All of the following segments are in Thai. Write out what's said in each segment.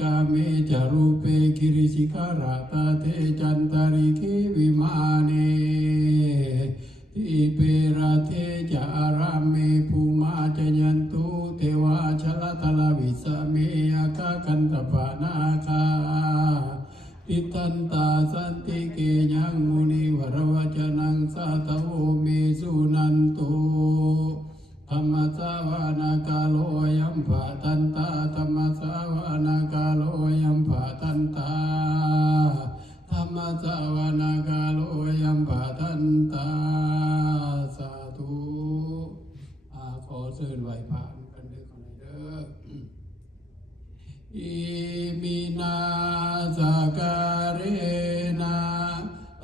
กาเมจารุเปกิริสิกราตาเทจันตาริเควิมาเนทิเปราเทจารามิภูมาจยันตุเทวาชลตลาวิสเมยกะกันตปานาคาอิตันตาสันติเกยังมุนิวรวจนังสัตโวเมสุนันตุธรรมสาวานากาโลยัมภะตันตาธรรมสาวานากาโลยัมภะตันตาธรรมสาวานากาโลยัมภะตันตาสาธุขอเชิญไหว้พระกันเด้อคนไหนเด้ออิมินาสการเรนะ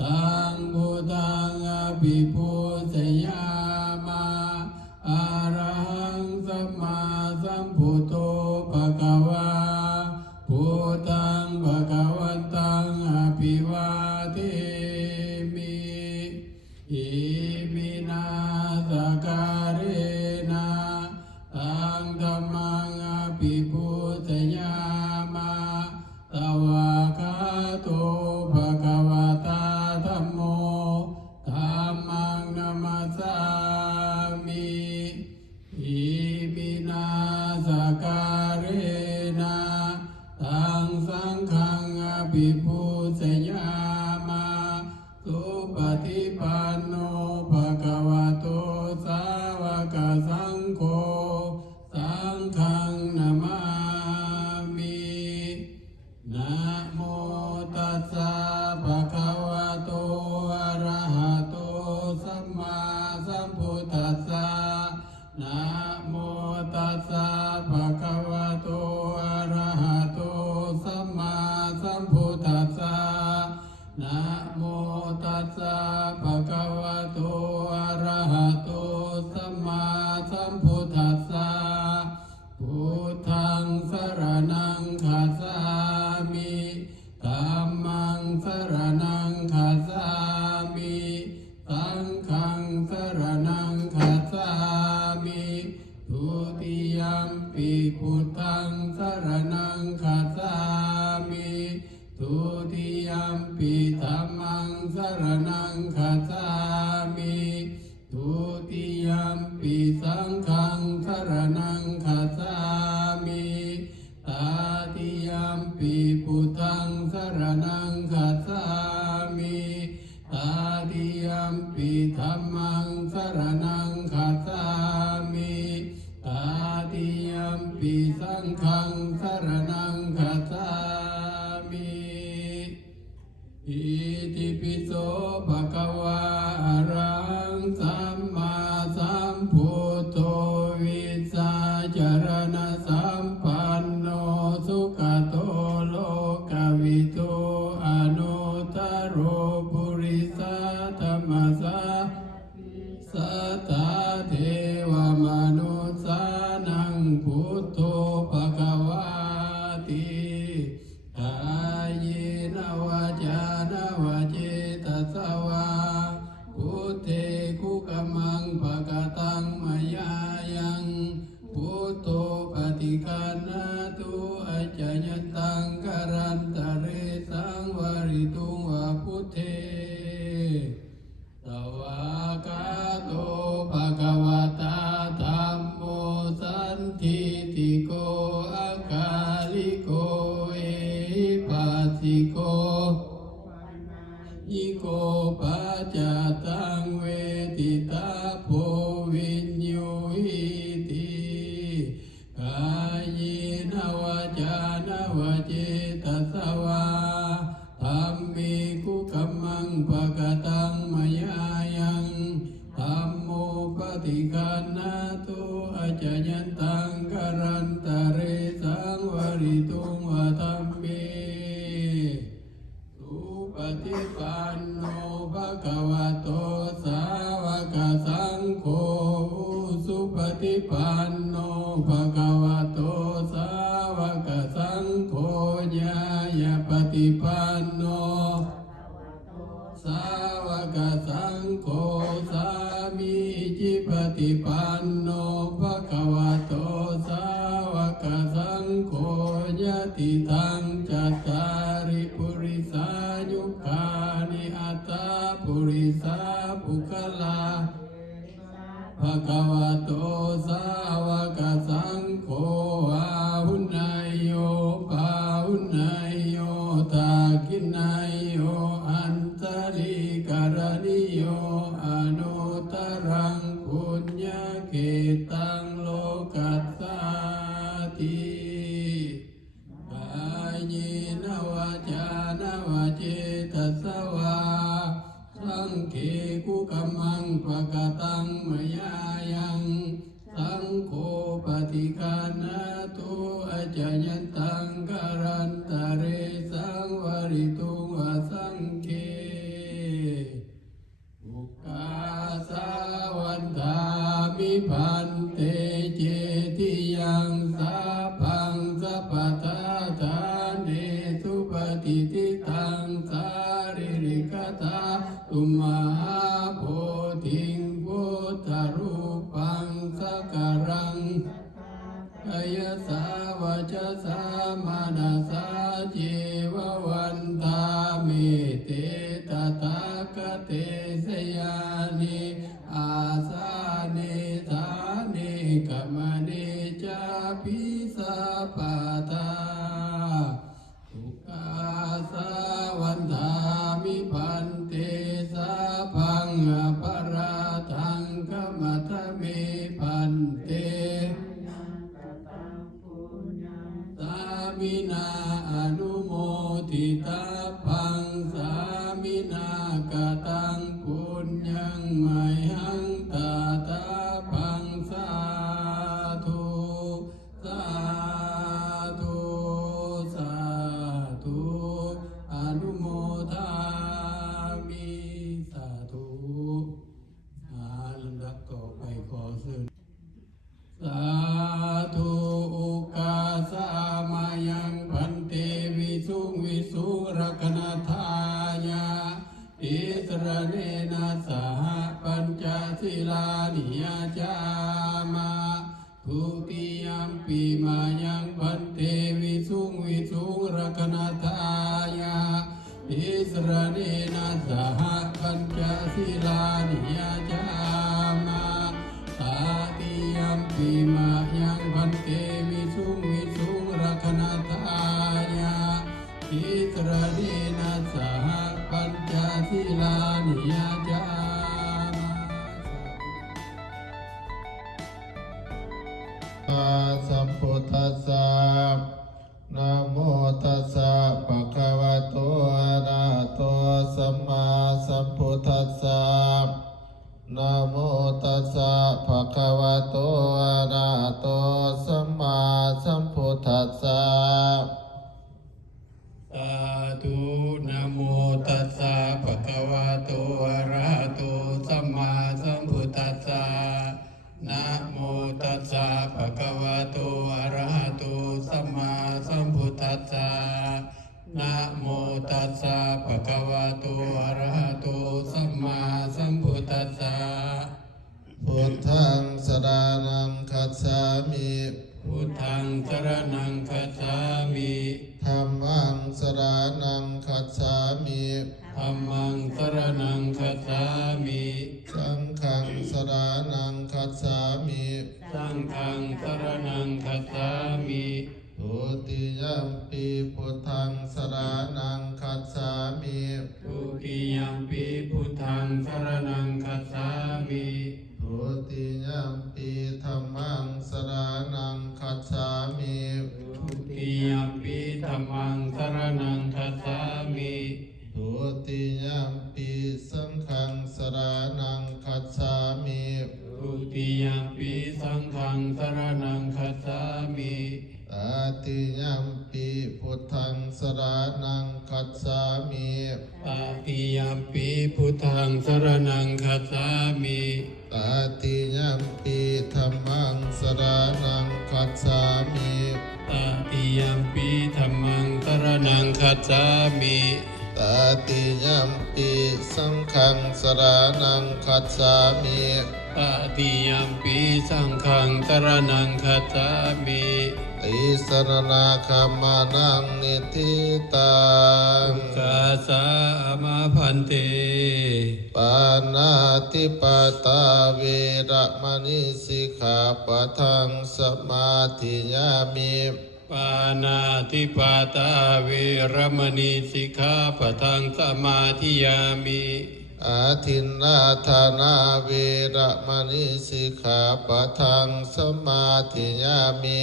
ตังพุทธังอภิปุสยามาอะระหังสัมมาสัมพุทโธภะคะวาพุทธังภะคะวันตังอภิวาเทมิอิมินาสการเรนะตังธัมมังอภิปุสยามาตวากาโตภะคะวะตาธัมโมธัมมังนัมมัสสามิอิมินาสการเรนะตังสังฆังอภิปุสยามาสุปฏิปันโนภะคะวะโตสาวกสังโฆสังฆังนะมามินะโมตัสสะภะคะวะโตอะระหะโตสัมมาสัมพุทธัสสะนะโมตัสสะภะคะวะโตอะระหะโตสัมมาสัมพุทธัสสะนะโมตัสสะภะคะวะโตอะระหะโตสัมมาสัมพุทธัสสะพุทธังสรณังคัจฉามิธัมมังสรณังคัจฉามิสังฆังสรณังคัจฉามิทุติยัมปิพุทธังสรณังคัจฉามิทุติยัมปิธัมมังสรณังคัจฉามิทุติยัมปิสังฆังสรณังคัจฉามิตาติยัมปิพุทธังสรณังคัจฉามิตาติยัมปิธัมมังสรณังคัจฉามิตาติยัมปิสังฆังสรณังคัจฉามิอิติปิโสภะคะวะอะระหังสัมมาสัมพุทโธวิสสาจารณสัมปันโนสุขโตโลกวิทูอนุตตโรปุริสธรรมสาสัทธาเทวมนุสสานังพุทโธภะคะวาติกายนวาจานวาเจตสวาพุทเทคุกมังภะกตังมยายังพุทโธปฏิคันตุอัจจยันตังกรันตเรสังวริตุงวะพุทเทสวากาโตภะคะวะตาธัมโมสันทิติโกอะกาลิโกเอหิปัสสิโกอิโกปัจจตังเวทิตาโพวินยูหิติกายนวาจานวาเจตสวาธัมมิคุกมังภะกตังมยายังธัมโมปฏิคันนาตุอัจจยันตังกรันตเรสังวริตุงวะธัมมิสุปฏิปันโนภะคะวะโตสาวกสังโฆสุปฏิปันโนภะคะวะโตสาวกสังโฆญาญาปฏิปันโนสาวกสังโฆสามีจิปฏิปันโนภะคะวะโตสาวกสังโฆญาติ ทังจัตตาริปุริสายุคานิอัตตาปุริสาปุคลาภะคะวะโตสาวกสังโฆอาหุนายโยปาหุนายโยทากินายโยอันตริการณิโยอนุตรังปุญญเกตังโลกัสสาติกายนวาจานวาเจตสวาสังเขกุกัมมังปะกตังมยายังสังโฆปฏิคานาตุอาจายันตังการันตะเรสังวริตุงวสังเขอุกาสาวันตามิพันเตเจติยังสาพังสัพพทาทานเนสุปฏิทิตังสาริริกตาตุมหาโพธิงพุทธรูปังสักการังกายสาวจสามานาสาเจววันตามิเตตตาคเตสยานิอาสาเนธาเนกมเนจาปิสาปาตาทุกขาสาวันธามิพันเตสาพังอปราทังขมัทเมพันเตสามินาอนุโมทิตาพังสามินากตังปุญญังไมหังตาตาพังสาธุสาธุสาธุอนุโมทามิสาธุลำดับต่อไปขอเชิญสาธุอุกาสามายังพันเตวิสุงวิสุรกนาทายาอิสระเนนะสหปัญจศีลานิยาจามาทุติยัมปีมายังพันเตวิสุงวิสุรกนาทายาอิสระเนนะสหปัญจศีลานิยาจามาตาติยัมปีมายังพันเตวิสุงวิสุรกนาทายาอิสระเนนะสหปัญจศีลานิยาจามาสัมพุทธัสสะนะโมตัสสะภะคะวะโตอะระหะโตสัมมาสัมพุทธัสสะนะโมตัสสะภะคะวะโตอะระหะโตสัมมาสัมพุทธัสสะสาธุนะโมตัสสะภะคะวะโตอะระหะโตสัมมาสัมพุทธัสสะนะโมตัสสะภะคะวะโตอะระหะโตสัมมาสัมพุทธัสสะนะโมตัสสะภะคะวะโตอะระหะโตสัมมาสัมพุทธัสสะพุทธังสรณังคัจฉามิพุทธังสรณังคัจฉามิธัมมังสรณังคัจฉามิธัมมังสรณังคัจฉามิสังฆังสรณังคัจฉามิสังฆังสรณังคัจฉามิทุติยัมปิพุทธังสรณังคัจฉามิทุติยัมปิพุทธังสรณังคัจฉามิทุติยัมปิธัมมังสรณังคัจฉามิทุติยัมปิธัมมังสรณังคัจฉามิทุติยัมปิสังฆังสรณังคัจฉามิทุติยัมปิสังฆังสรณังคัจฉามิตติยัมปิพุทธังสรณังคัจฉามิตติยัมปิพุทธังสรณังคัจฉามิตติยัมปิธัมมังสรณังคัจฉามิตติยัมปิธัมมังสรณังคัจฉามิตติยัมปิสังฆังสรณังคัจฉามิตติยัมปิสังฆังสรณังคัจฉามิต ติสรณาคามานังนิทิตังกาสามาพันเตปานาติปตาเวระมณีสิกขาปะทังสมาธิยามิปานาติปาตาเวรมณีสิกขาปะทังสมาธิยามิอาทินนาธานาเวระมณีสิกขาปะทังสมาธิยามิ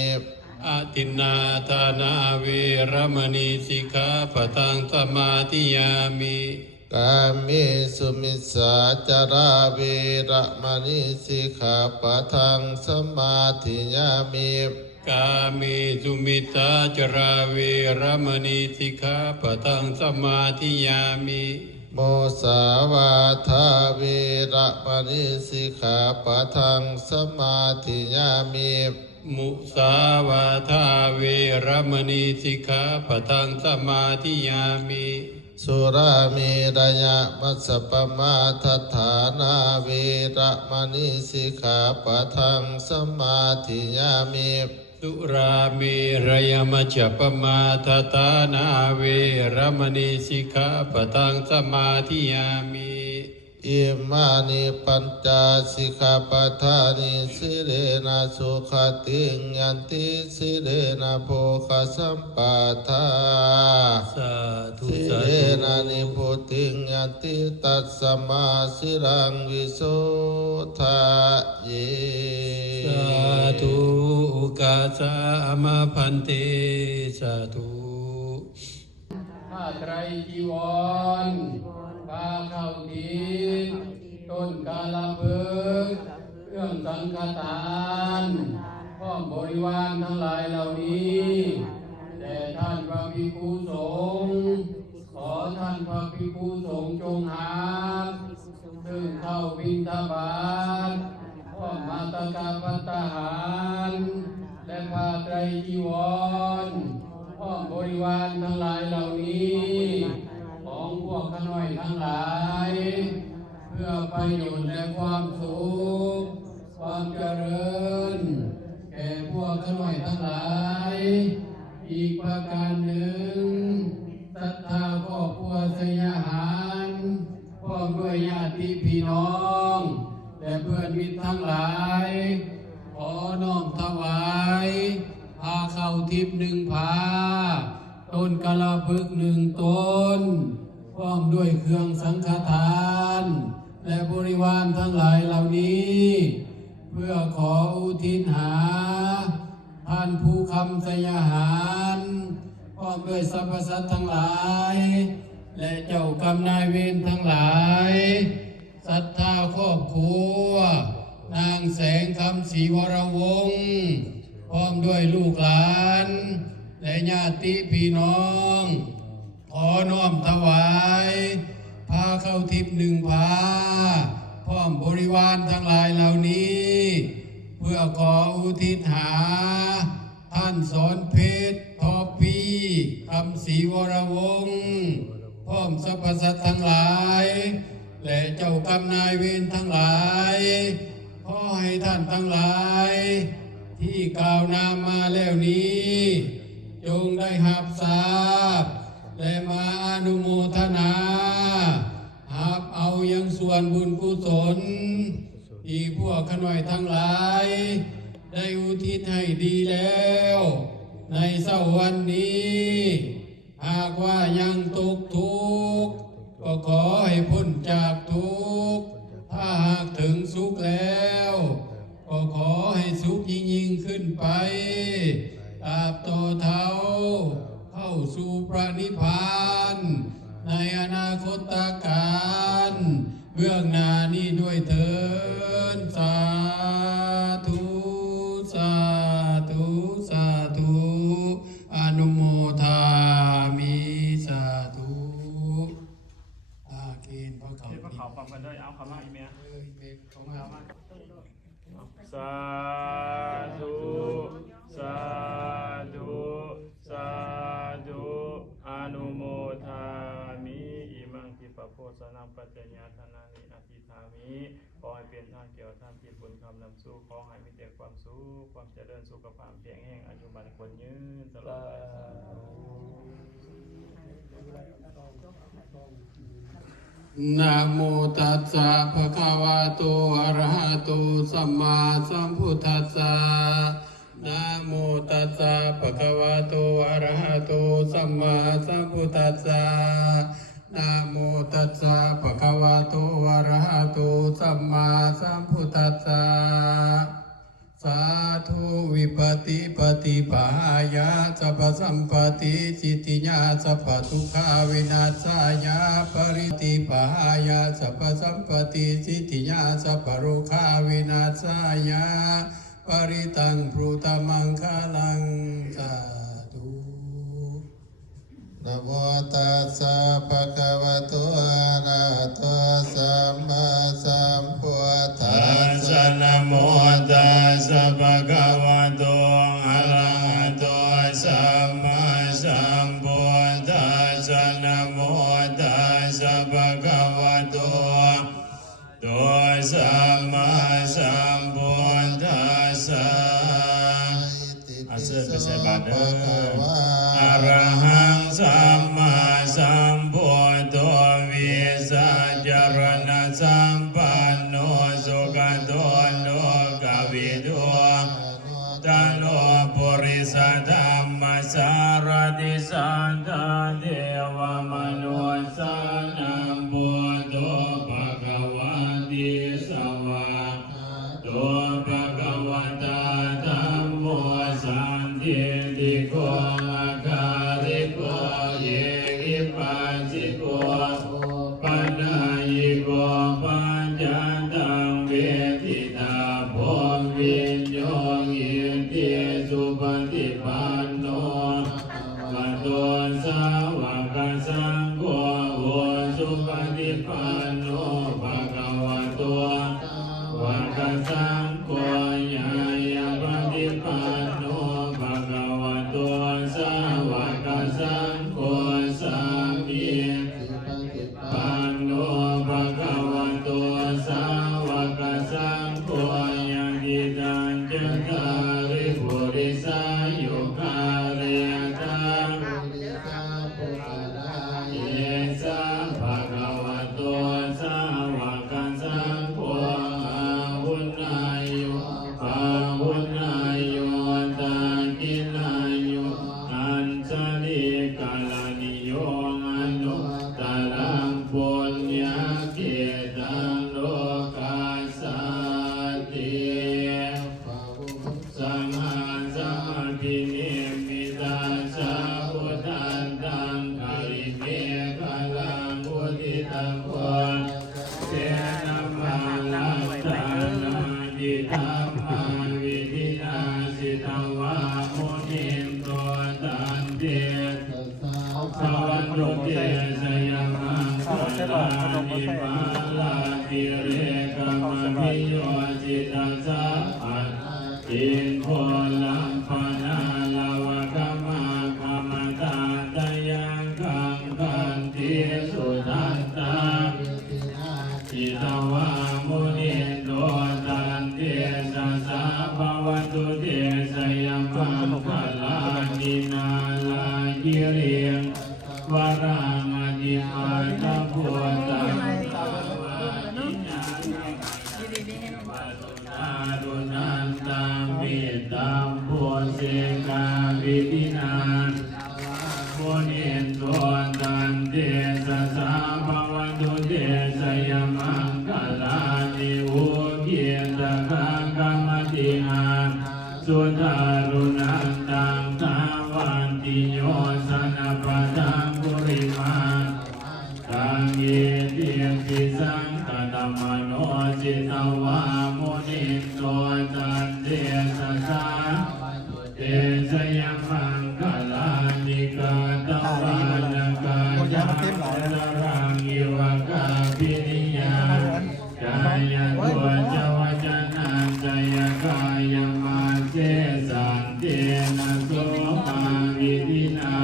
อาทินนาทานาเวรมณีสิกขาปะทังสมาธิยามิกามิสุมิสาจาราเวระมณีสิกขาปะทังสมาธิยามิกามิสุมิตาจราเวรมณีสิกขาปะทังสมาธิยามิโมสาวาทาเวระมณีสิกขาปะทังสมาธิยามิมุสาวาทาเวรมณีสิกขาปะทังสมาธิยามิสุรามีรยะมัสสปมาทัฏฐานาเวระมณีสิกขาปะทังสมาธิยามิสุรามีระยมัจจปมาทตานาเวรมณีสิกขาปะทังสมาธิยามิอิมานิปัญจสิกขาปทานิสิเรนะสุขติงยันติสิเรนะโภคสัมปทาสาธุสิเรนะนิพุติงยันติตัสสมาสิรังวิโสทะเยสาธุกาสามาพันเตสาธุผ้าไตรจีวรผ้าเข้าทิศต้นกาลเบิกเครื่องสังฆทานพร้อมบริวารทั้งหลายเหล่านี้แด่ท่านพระภิกขุสงฆ์ขอท่านพระภิกขุสงฆ์จงหาซึ่งเข้าบิณฑบาตพร้อมมาตกาภัตตาหารและผ้าไตรจีวรพร้อมบริวารทั้งหลายเหล่านี้ของพวกข้าน้อยทั้งหลายเพื่อประโยชน์และความสุขความเจริญแก่พวกข้าน้อยทั้งหลายอีกประการหนึ่งศรัทธาครอบครัวสยามหารพร้อมด้วยญาติพี่น้องและเพื่อนมิตรทั้งหลายขอน้อมถวายผ้าเข้าทิพย์1 ผ้าต้นกะลาพึกษ์1 ต้นพร้อมด้วยเครื่องสังฆทานและบริวารทั้งหลายเหล่านี้เพื่อขออุทิศหาท่านผู้คำสยามหารพร้อมด้วยสรรพสัตว์ทั้งหลายและเจ้ากรรมนายเวรทั้งหลายศรัทธาครอบครัวนางแสงคำศรีวรวงศ์พร้อมด้วยลูกหลานและญาติพี่น้องขอน้อมถวายผ้าเข้าทิพย์1 ผ้าพร้อมบริวารทั้งหลายเหล่านี้เพื่อขออุทิศหาท่านสอนเพชรทอปีคำศรีวรวงศ์พร้อมสรรพสัตว์ทั้งหลายและเจ้ากรรมนายเวรทั้งหลายขอให้ท่านทั้งหลายที่กล่าวนามมาแล้วนี้จงได้รับทราบและมาอนุโมทนารับเอายังส่วนบุญกุศลที่พวกข้าน้อยทั้งหลายได้อุทิศให้ดีแล้วในเช้าวันนี้หากว่ายังตกทุกข์ก็ขอให้พ้นจากทุกข์ถ้าหากถึงสุขแล้วก็ขอให้สุขยิ่งขึ้นไปตราบต่อเท่าเข้าสู่พระนิพพานในอนาคตการเบื้องหน้านี้ด้วยเถิดสาธุสาธุสาธุอนุโมทามิสาธุเกณฑ์พระเขาความกันด้วยเอาคำว่าอีเมียของเรามาสาธุสาธุสาธุอนุโมทามิอิมังคิปะโพสนังปัจจญาธนานิอธิธามิขอให้เป็น นาเกี่ยวทำจิตบุญคำนำสู้ขอให้มีแต่ความสุขความเจริญสุขภาพแข็งแรงอายุมันคนยืนตลอดไป นะโมตัสสะภะคะวะโตอะระหะโตสัมมาสัมพุทธัสสะนะโมตัสสะภะคะวะโตอะระหะโตสัมมาสัมพุทธัสสะนะโมตัสสะภะคะวะโตอะระหะโตสัมมาสัมพุทธัสสะสาธุวิปติปฏิปหายะสัพพสัมปติสิทธิญาสัพพทุกขาวินาศายาปริติปหายะสัพพสัมปติสิทธิญาสัพพโรคาวินาศายาปริตังพรุตมังคลังสาธุ นะโมตัสสะภะคะวะโตอะระหะโตสัมมาสัมพุทธัสสะ นะโมตัสสะภะคะวะโตอะระหะโตสัมมาสัมพุทธัสสะนะโมตัสสะภะคะวะโตสัมมาสัมพุทธัสสะอาเสด็จไปใส่บาตรเด้ออะระหังสัมมาสัมพุทโธวิสัจารณะสัมปันโนสุขโตโลกวิทูตโลปุริสธรรมสารติสันตเทวมนุสานังพุทโธภควติสวากโตภควตาธัมโมสันทิติโกอาคาริโกเยหิปัสสิโกปัญญยิโกปัญญาตังเวทิตาโพวิญโยหิเตสุปฏิปันโนภะโตสาวกสังโฆโหสุปฏิปันโนภะคะวะโตวะกสังโฆญาญาปฏิปันโนภะคะวะโตสาวกสังโฆสามีปันโนภะคะวะโตสาวกสังโฆญาณิตังจัตตาริปุริสายุคาเรตังเยสะภะคะวะโตสาวกสังโฆอาหุนายโยปาหุนายโยตากินายโยอัญชลิกาลานิโยอนุตตรังปุญญาเกตังโลกัสสติสัมมาสัมภินิมิตาสาพุทธันตังคาริเมฆลังพุทธิตังวันเตนะมาลังตานาดิธัมมาวิธินาสิตวะมุนินโตตันเตสวันตุเตสยามังคลานิมาลาติเรกมะพิโยจิตัสสะอัตตินโพลัมปนาลาวะกมะกมตาตยังคังกันติสุทันตาจิตวามุนินโตตันเตสัสสะภวตุเตสยามังคลานินาลายิเรียงวรามณิมาตะพุทธังอารุนันตังมิตังโพเสกาวิธินามุนินโตตันเตสัสสะภวตุเตสยามังคลานิอุเกียตคังกรรมติอาสุทารุนันตังทาวันติโยสนะปะทังปุริมาตังเยติปิสังกตมโนจิตวามุนินโตตันเตสัสสะเตสยามังคลานิกาตวานกาญาตรังยิวกาปินิยากายตัวจวจนะจยกายมาเจสันเตนะโสมาวิธินา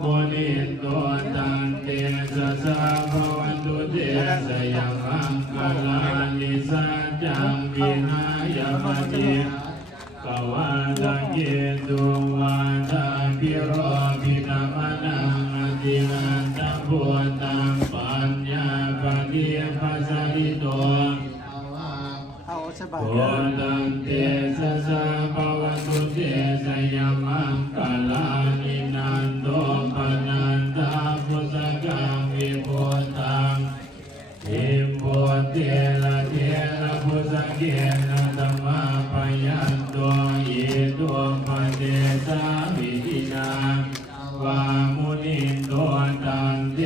โมนิโตตันเตสะสะภวันตุเตสยามังคลานิสัจจังวิหายมติปวัตตังเกตุวาทาพิโรภินามานังอตินันตพุทธังปัญญาปฏิปัสสิโตโอตันเตสะสะภวันตุเตสยามังคลานินันโตปนันตาพุทธกังวิพุทธังอิมโพเตละเทระพุทธเกนะธัมมาปยันโตอิโตปเตสาวิธินาวามุนิโตตันเต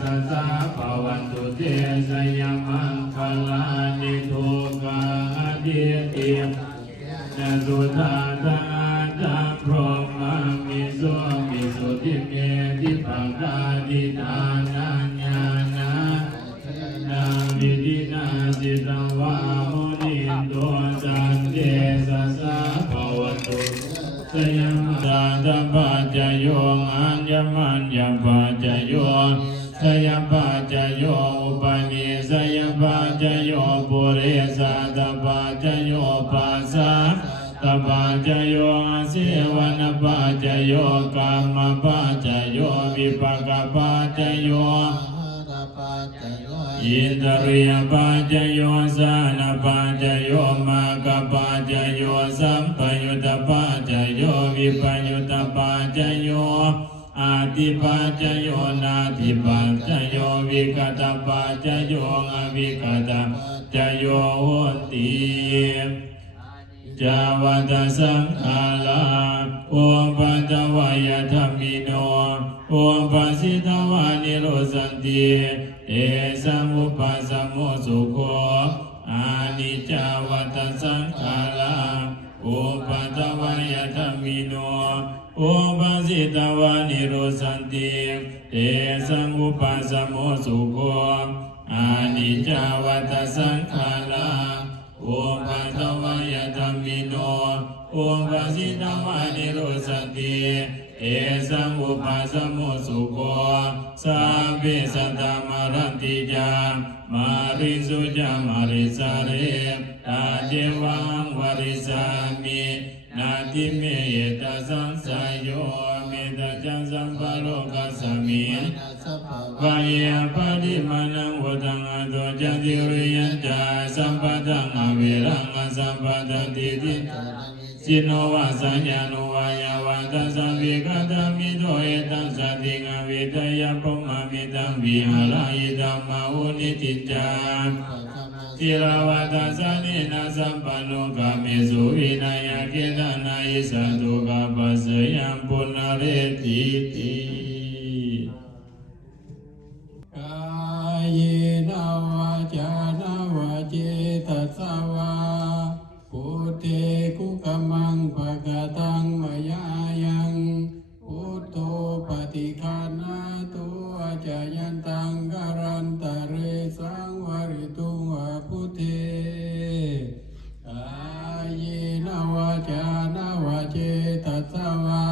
สะสะภวันตุเตสยามังคลานิทุกขาเดียติจะสุทาตาจักพรหมมิโสมิสุทิเมติปังกาดิทานัญญาณานาวิธินาสิตวามุนิโตจันเตสะสะภวันตุสยามตาตัปปัจจโยอัญญมัญญปัจจโยสยปัจจโยอุปนิสยปัจจโยปุเรสาตปัจจโยปัสสะตปัจจโยอาเสวนปัจจโยกรรมปัจจโยวิปักปัจจโยอินทรียปัจจโยสานปัจจโยมากปัจจโยสัมปยุตตปัจจโยวิปยุตตปัจจโยอาติปัจจโยนาติปัจจโยวิกตปัจจโยอวิกตปัจจโยโหติจาวัตสังขาราโอปัตตวายธรรมิโนโอปัสสิตวานิโรสันติเอสัมอุปสัมโมสุโขอานิจจาวัตสังขาราโอปัตตวายธรรมิโนโอปัสสิตวานิโรสันติเอสัมอุปสัมโมสุโขอานิจจาวัตสังขาราโอปัตตวายธรรมิโนโอปัสสิตวานิโรสันติเอสังอุปสัมโมสุโขสัพเพสัตตมรันติจามาริสุจามาริสาเรตาเจวังวริสามินาทิเมยตาสังสายโยเมตจังสัมปโลกัสสมิวายาปฏิมานังวตังอโตจันติริยัญจาสัมปตังอเวรังสัมปตันติติสิโนวาสัญญาโนวายาวัตสัมวิกตามิโตเอตังสติงเวทยาปมามิตังวิหารายตัมมาอุนิติจาทิรวัตสันนินาสัมปันโนกามิสุวินัยเกตนายิสันตุกาปัสสยัมปุณเรติติกายนาวาจานาวาเจตัสสวาพุทเทกุกมังภะกตังมยายังพุทโธปฏิคันหาตุอาจายันตังการันตะเรสังวริตุวะพุทเทกายนาวาจานาวาเจตัสสวา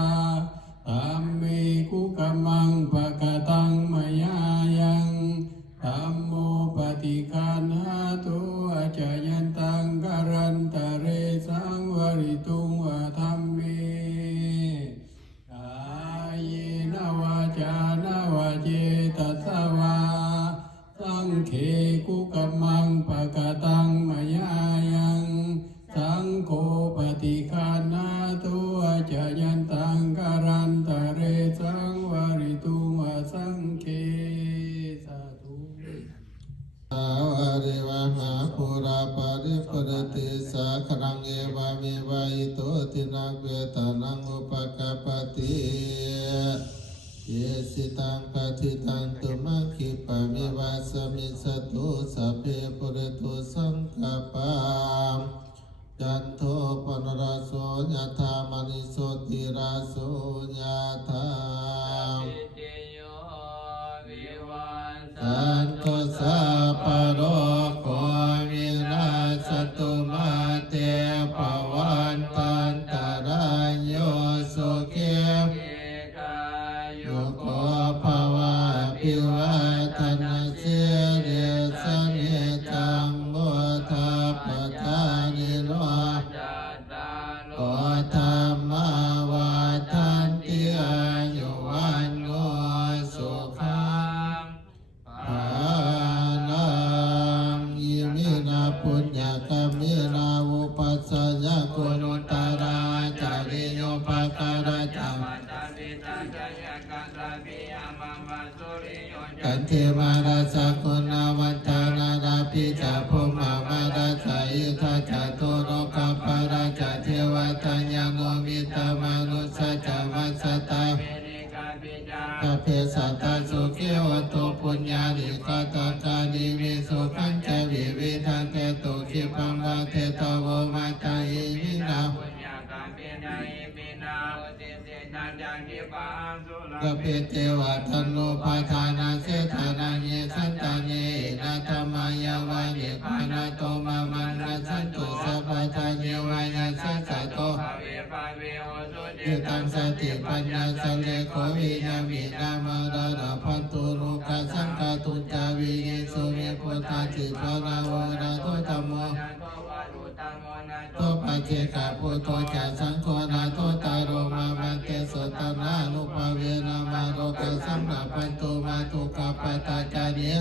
ธัมมิกุกมังภะกตังมยายังธัมโมปฏิคันหาตุอาจายันตังการันตะเรสังวริตุวะธัมมิกายนาวาจานาวาเจตัสสวาสังเขกุกมังภะกตังมยายังสังโฆปฏิคันหาตุอาจายันตังการันตะเรสังวริตุวะสังเขสาธุ อาวาริวหาภูราปาริปุริติสาครังเอวามิวาอิโตตินังเวตานังอุปกปปติเยสิตังปฏิตังตุมังคิปะมิวาสมิสตุสัพเพปุเรตุสังกปาจันโทปนรโสยธามณิโสติราโสยธาสันตุสัพพะโรโควินาศตุมาเตภวันตันตรายโยสุขี ภิวาทนาเสเดสเนจังโมทาปทานิโรโอธรรมาวาทันติอายุวันโนสุขังภาลังอิมินาปุญญกามินาอุปัสสยกุณุตตราจาริโยภการะจัมกันเทมาราสกุณาวัฒนาราปิจาภุมามาราสายิทัจจตุโรกัปปาราจเทวทัญญโนมิตามนุสจามัสสตาคาเพสัตตาสุขิโอตุปุญญาลิกาตกาดิวิสุขังจวิวิทังเตตุขิปังวะเทตโวมาตาอิมินากเปเตวะธนุปาทานาเสธานาเยสันตาเยนะธรรมายาวะเยปานาโตมามันนะสันตุสัพพะทาเยวายาสัสสะโตยิตังสติปัญญาสเลโควิยามินามะระระพันตุรุกะสังฆตุจาวิเยสุเมพุทธาจิปะนาวนาโตธัมโมโตปัจเจกะพุทโธจะสังโฆนาโตตาโรมามันเตสุตนานุภเวนะมาโรกะสัมมาปันตุมาทุกขปตาจานิ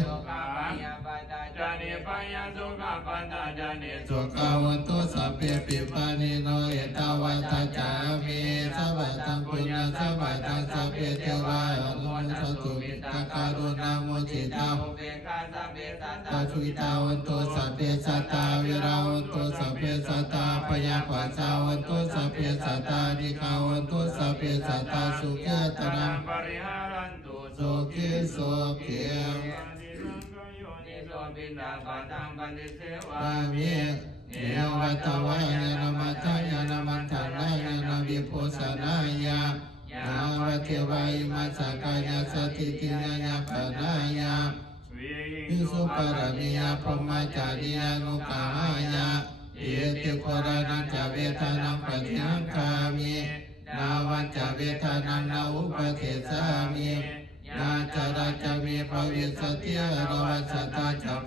สุขวันตุสัพเพปิปานิโนเอตวัตจามิสัพพะตังปุญญาสัพพะตังสัพเพเทวาอนุโมทตุมิตาการุณาโมจิตาตาชุวิตาวันตุสัพเพสัตตาวิราวันตุสัพเพสัตตาพยาปัสสาวันตุสัพเพสัตตานิกาวันตุสัพเพสัตตาสุขตรังสุขิสุขิปามิเนวัตวายนามัตถายนามันทานายนาวิโพสนายานาวเทวายมัสสกายสติติยาปนายาวิสุปารณิยพรหมจาริยานุกามายาเอติโครานัจเวทานังปฏิหังคามินาวัจเวทานังนาอุปเทสามินาจาราจเมภวิสติอรวัสตาจัพ